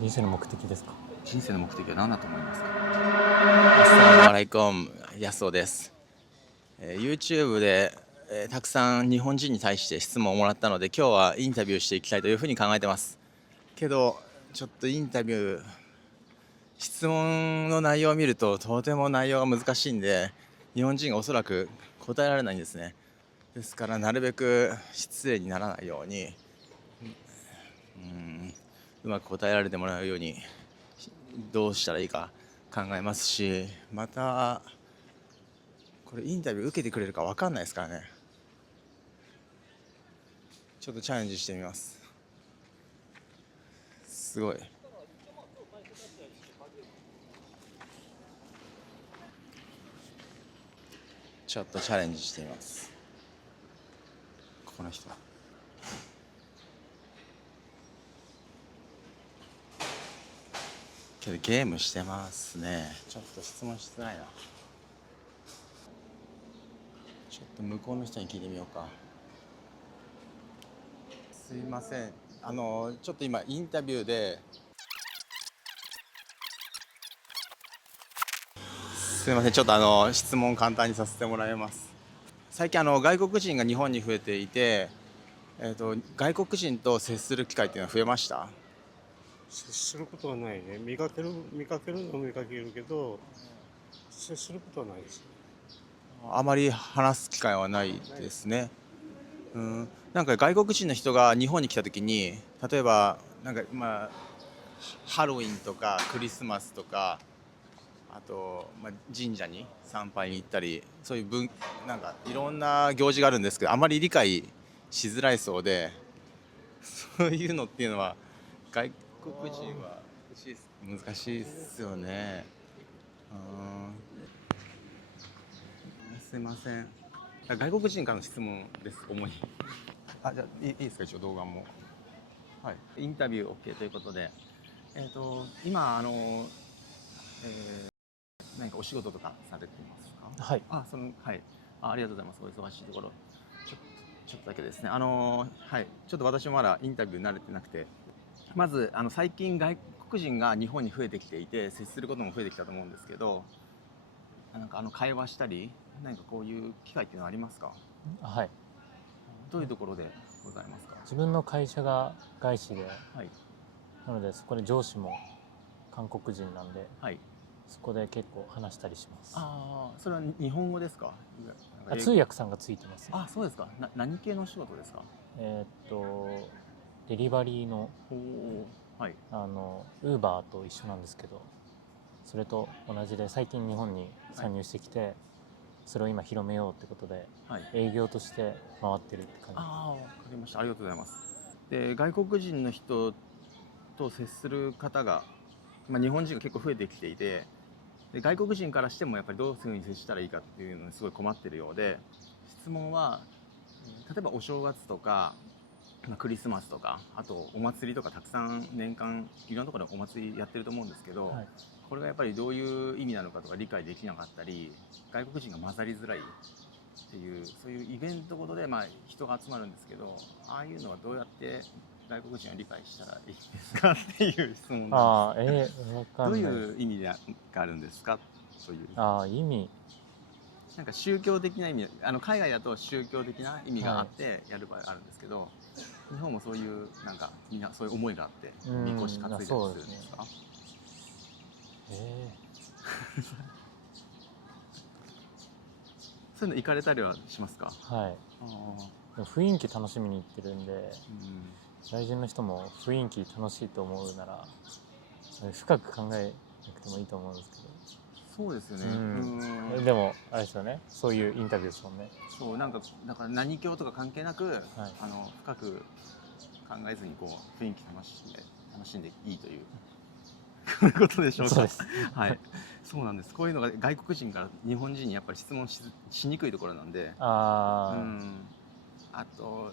人生の目的ですか？人生の目的は何だと思いますか？アッサラムアライコン、ヤスオです。YouTube で、たくさん日本人に対して質問をもらったので、今日はインタビューしていきたいというふうに考えてます。けど、ちょっとインタビュー、質問の内容を見るととても内容が難しいんで、日本人がおそらく答えられないんですね。ですからなるべく失礼にならないように、うまく答えられてもらうようにどうしたらいいか考えますし、またこれインタビュー受けてくれるか分かんないですからね。ちょっとチャレンジしてみます。すごい。ちょっとチャレンジしてみます。この人けどゲームしてますね。ちょっと質問しづらいな。ちょっと向こうの人に聞いてみようか。すいません、ちょっと今インタビューで、すいません、ちょっと質問簡単にさせてもらいます。最近外国人が日本に増えていて、外国人と接する機会っていうのは増えました？接することはないね。見かけるのは見かけるけど、接することはないですね。あまり話す機会はないですね。なんか外国人の人が日本に来た時に、例えばなんかハロウィンとかクリスマスとか、あと、神社に参拝に行ったり、そういうなんかいろんな行事があるんですけど、あまり理解しづらいそうで、そういうのっていうのは外国人は難しいですよね。すいません。外国人からの質問です、主に。じゃあいいですか、一応動画も。はい。インタビュー OK ということで、今何かお仕事とかされていますか？はい。はい。ありがとうございます。お忙しいところ。ちょちょっとだけですね。はい。ちょっと私もまだインタビュー慣れてなくて、まず最近外国人が日本に増えてきていて、接することも増えてきたと思うんですけど、なんか会話したり、何かこういう機会っていうのはありますか？はい。どういうところでございますか？自分の会社が外資で、はい。なのでそこで上司も韓国人なんで、はい。そこで結構話したりします。それは日本語ですか？通訳さんがついてます。そうですか。何系のお仕事ですか？デリバリーのはい。ウーバーと一緒なんですけど、それと同じで最近日本に参入してきて、それを今広めようってことで、営業として回ってるって感じ。わかりました。ありがとうございます。で、外国人の人と接する方が、日本人が結構増えてきていて、で外国人からしてもやっぱりどういうふうに接したらいいかっていうのにすごい困ってるようで、質問は例えばお正月とかクリスマスとか、あとお祭りとかたくさん年間いろんなところでお祭りやってると思うんですけど、これがやっぱりどういう意味なのかとか理解できなかったり、外国人が混ざりづらいっていう、そういうイベントごとで人が集まるんですけど、ああいうのはどうやって外国人は理解したらいいですかっていう質問なんです。どういう意味があるんですかという。意味、なんか宗教的な意味、海外だと宗教的な意味があってやる場合あるんですけど、日本もそういうなんかみんなそういう思いがあってみこし担いだりするんですか？そういうの行かれたりはしますか？はい。雰囲気楽しみに行ってるんで、外人の人も雰囲気楽しいと思うなら深く考えなくてもいいと思うんですけど。そうですよね。でもあれですよね、そういうインタビューですもんね。そう、なんかだから何教とか関係なく、深く考えずにこう雰囲気楽しんでいいということでしょうか。そうです。はい。そうなんです。こういうのが外国人から日本人にやっぱり質問しにくいところなんで。あと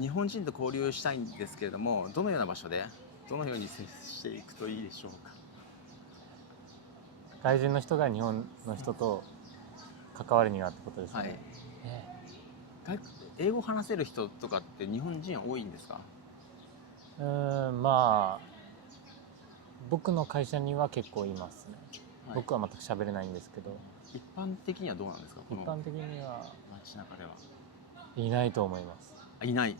日本人と交流したいんですけれども、どのような場所でどのように接していくといいでしょうか。外人の人が日本の人と関わるにはってことですね。英語話せる人とかって日本人多いんですか？僕の会社には結構いますね、はい、僕は全く喋れないんですけど。一般的にはどうなんですか？一般的には街中では。いないと思います。いない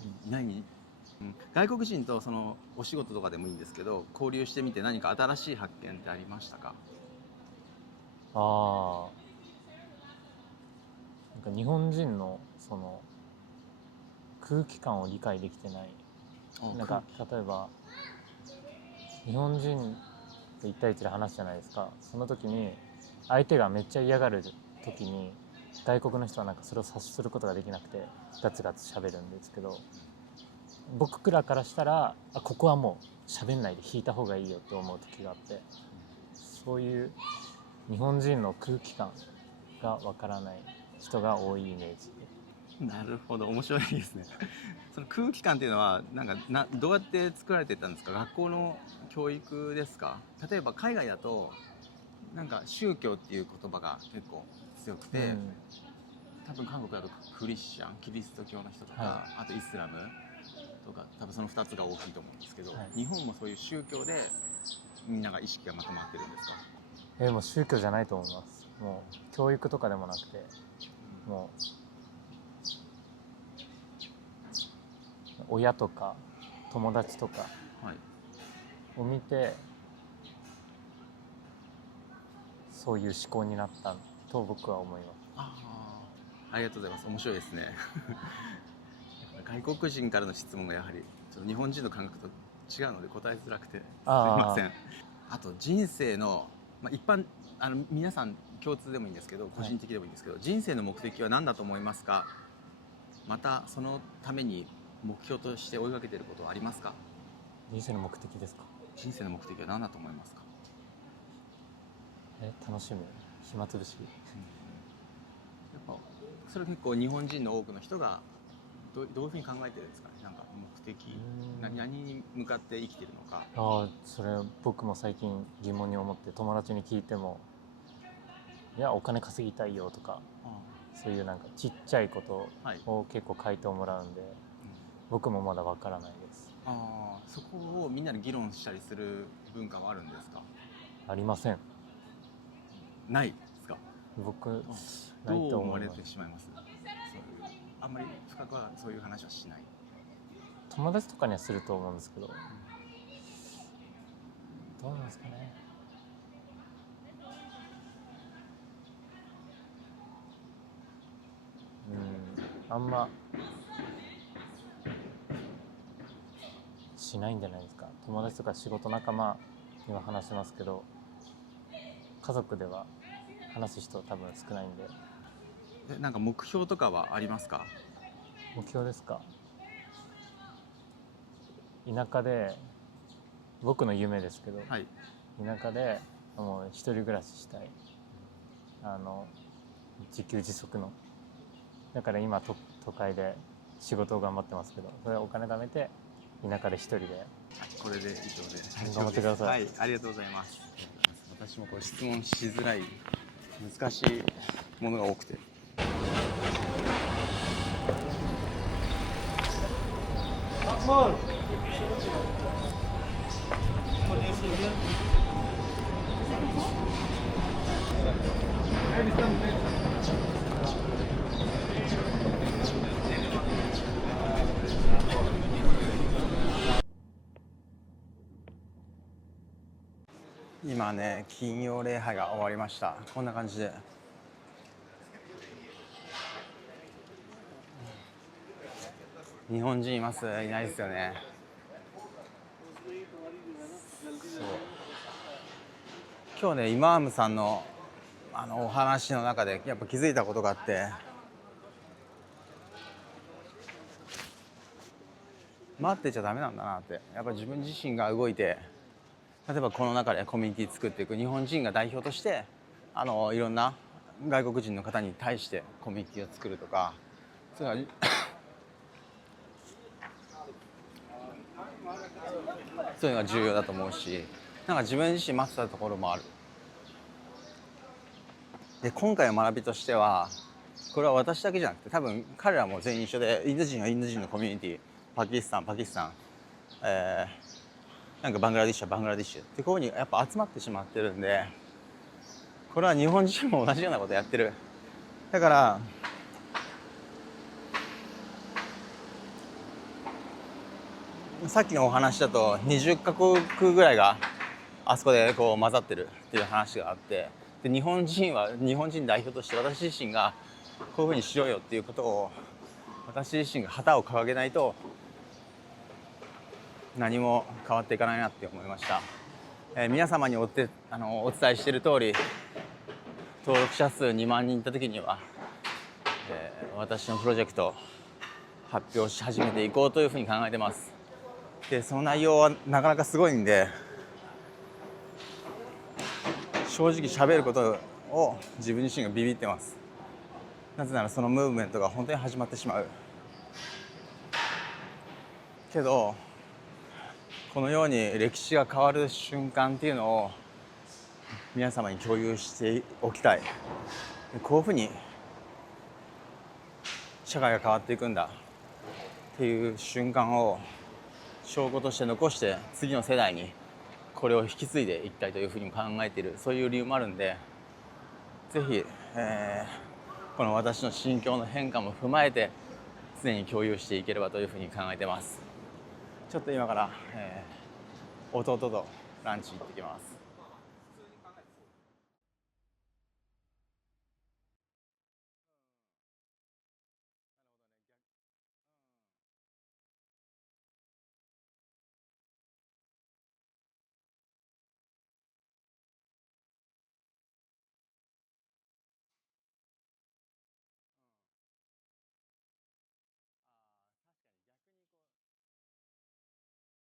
に、外国人とそのお仕事とかでもいいんですけど、交流してみて何か新しい発見ってありましたか？なんか日本人のその空気感を理解できてない。なんか例えば日本人と1対1で話すじゃないですか。その時に相手がめっちゃ嫌がる時に外国の人はなんかそれを察することができなくてガツガツ喋るんですけど、僕らからしたらここはもう喋んないで引いた方がいいよって思う時があって、そういう日本人の空気感がわからない人が多いイメージ。なるほど、面白いですね。その空気感っていうのはどうやって作られていったんですか？学校の教育ですか？例えば海外だとなんか宗教っていう言葉が結構強くて、多分韓国だとクリスチャン、キリスト教の人とか、あとイスラムとか、多分その2つが大きいと思うんですけど、日本もそういう宗教でみんなが意識がまとまってるんですか？もう宗教じゃないと思います。もう教育とかでもなくて、もう親とか友達とかを見て、そういう思考になったと僕は思います。ありがとうございます。面白いですね。外国人からの質問がやはりちょっと日本人の感覚と違うので答えづらくてすみません。あと人生の、一般皆さん共通でもいいんですけど、個人的でもいいんですけど、人生の目的は何だと思いますか？またそのために目標として追いかけていることはありますか？人生の目的ですか？人生の目的は何だと思いますか？楽しむ、暇つぶし。やっぱそれは結構日本人の多くの人がどういうふうに考えてるんですかね？なんか目的、何に向かって生きてるのか。それ僕も最近疑問に思って、友達に聞いてもいやお金稼ぎたいよとか、そういうなんかちっちゃいことを結構回答もらうんで、僕もまだわからないです。そこをみんなで議論したりする文化はあるんですか？ありません。ないですか？僕ないどうと思います。思われてしまいます？あんまり深くはそういう話はしない。友達とかにはすると思うんですけど、どうなんですかね。あんましないんじゃないですか。友達とか仕事仲間には話しますけど、家族では話す人多分少ないんで。なんか目標とかはありますか？目標ですか？田舎で、僕の夢ですけど、田舎でもう一人暮らししたい。自給自足の。だから今都会で仕事を頑張ってますけど、それお金貯めて田舎で一人で。これで以上で頑張ってください。ありがとうございます。私もこう質問しづらい難しいものが多くて。今ね、金曜礼拝が終わりました。こんな感じで日本人います？いないですよね。今日ね、イマームさんのお話の中でやっぱ気づいたことがあって、待ってちゃダメなんだなって。やっぱ自分自身が動いて、例えばこの中でコミュニティ作っていく、日本人が代表としていろんな外国人の方に対してコミュニティを作るとか、そういうのはそういうのが重要だと思うし、なんか自分自身待ってたところもある。で、今回の学びとしては、これは私だけじゃなくて、多分彼らも全員一緒で、インド人はインド人のコミュニティ、パキスタン、なんかバングラディッシュはバングラディッシュってこういうふうにやっぱ集まってしまってるんで、これは日本人も同じようなことやってる。だからさっきのお話だと20カ国ぐらいがあそこでこう混ざってるっていう話があって、で日本人は日本人代表として私自身がこういうふうにしろよっていうことを、私自身が旗を掲げないと何も変わっていかないなって思いました。皆様にお伝えしている通り、登録者数2万人いった時には、私のプロジェクトを発表し始めていこうというふうに考えてます。でその内容はなかなかすごいんで、正直喋ることを自分自身がビビってます。なぜならそのムーブメントが本当に始まってしまうけど、このように歴史が変わる瞬間っていうのを皆様に共有しておきたい。こういうふうに社会が変わっていくんだっていう瞬間を証拠として残して、次の世代にこれを引き継いでいきたいというふうに考えている、そういう理由もあるんで、ぜひ、この私の心境の変化も踏まえて常に共有していければというふうに考えてます。ちょっと今から、弟とランチ行ってきます。